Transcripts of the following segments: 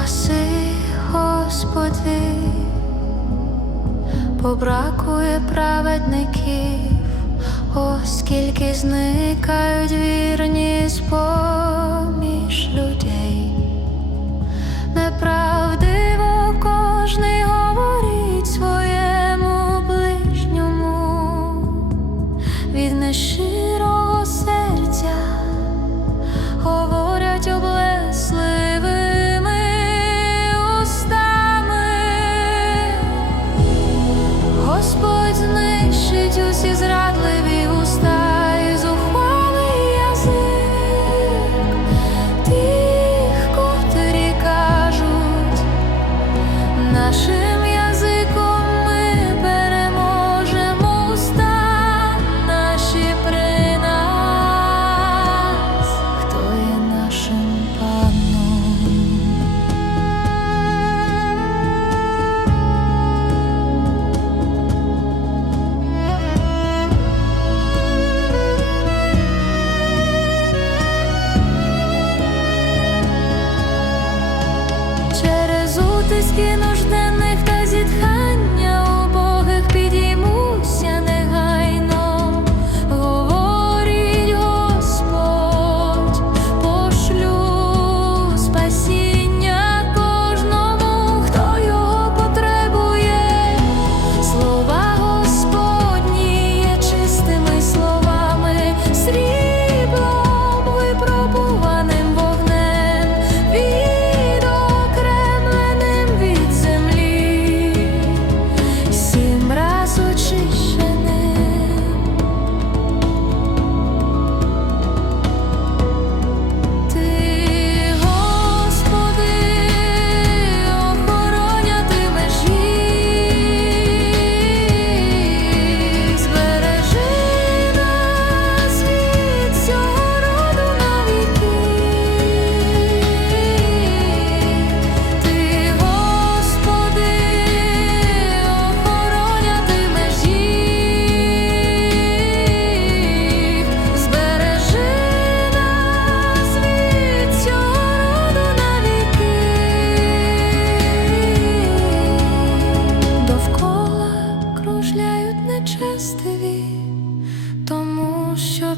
спаси, Господи, побракує праведників, оскільки зникають вірні. зрадливі уста і зухвалий язик тих, котрі кажуть наших. skin on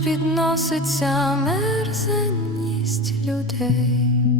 підноситься мерзеність людей.